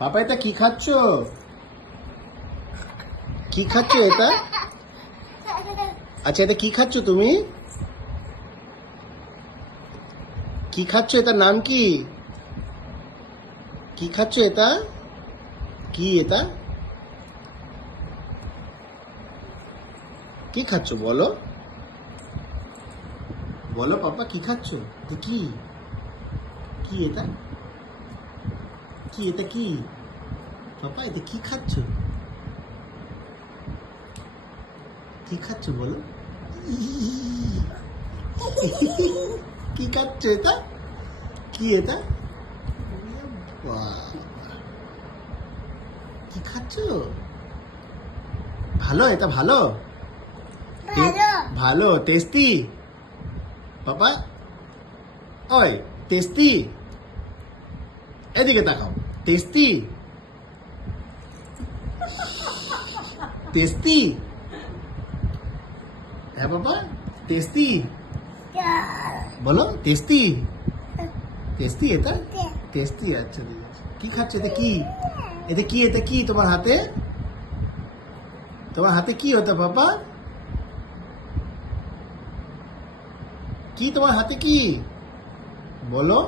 পাপা এটা কি খাচ্ছ? কি খাচ্ছ এটা? আচ্ছা, এটা কি খাচ্ছ তুমি? কি খাচ্ছ? এটার নাম কি? কি খাচ্ছ এটা? কি এটা? কি খাচ্ছ বলো? বলো পাপা, কি খাচ্ছ? এটা কি? কি এটা? কি এটা কি? পাপা এটা কি খাচ্ছ? কি খাচ্ছ বলো? কি খাচ্ছ এটা? কি এটা? বাবা, কি খাচ্ছ? ভালো, এটা ভালো? ভালো। ভালো, টেস্টি? পাপা, ওই টেস্টি? এদিকে তাকাও। টেস্টি? টেস্টি? হ্যাঁ বাবা, টেস্টি? বলো, টেস্টি? টেস্টি এটা? টেস্টি, আচ্ছা ঠিক আছে। কি খাচ্ছ? এটা কি? এটা কি? এটা কি তোমার হাতে? তোমার হাতে কি হতো বাবা? কি তোমার হাতে কি? বলো।